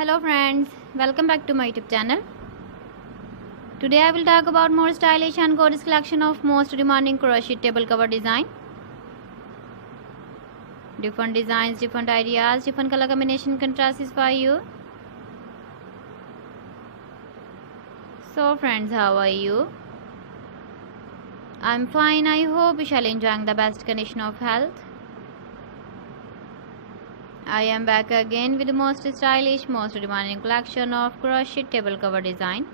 Hello friends, welcome back to my YouTube channel. Today I will talk about more stylish and gorgeous collection of most demanding crochet table cover design. Different designs, different ideas, different color combination contrasts for you. So friends, how are you? I'm fine. I hope you shall enjoying the best condition of health. I am back again with the most stylish, most demanding collection of crochet table cover design.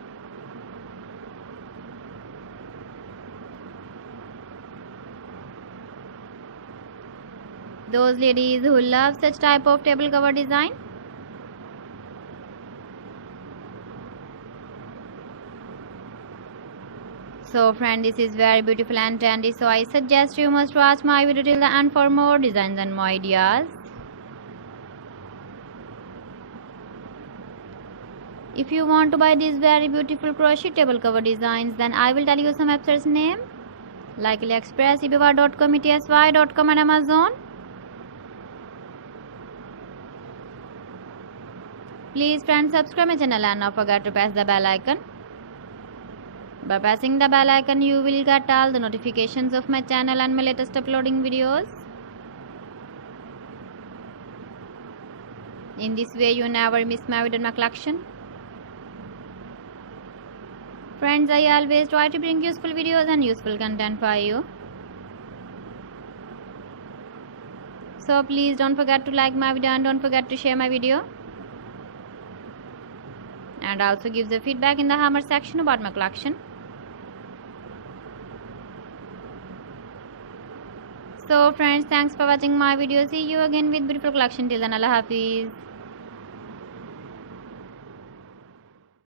Those ladies who love such type of table cover design, so friend, this is very beautiful and trendy, so I suggest you must watch my video till the end for more designs and more ideas. If you want to buy these very beautiful crochet table cover designs, then I will tell you some websites name like AliExpress, eBay.com, ETSY.com and Amazon. Please friends, subscribe my channel and not forget to press the bell icon. By pressing the bell icon, you will get all the notifications of my channel and my latest uploading videos. In this way, you never miss my video in my collection. Friends, I always try to bring useful videos and useful content for you. So please don't forget to like my video and don't forget to share my video. And also give the feedback in the comment section about my collection. So friends, thanks for watching my video. See you again with beautiful collection. Till then, Allah Hafiz.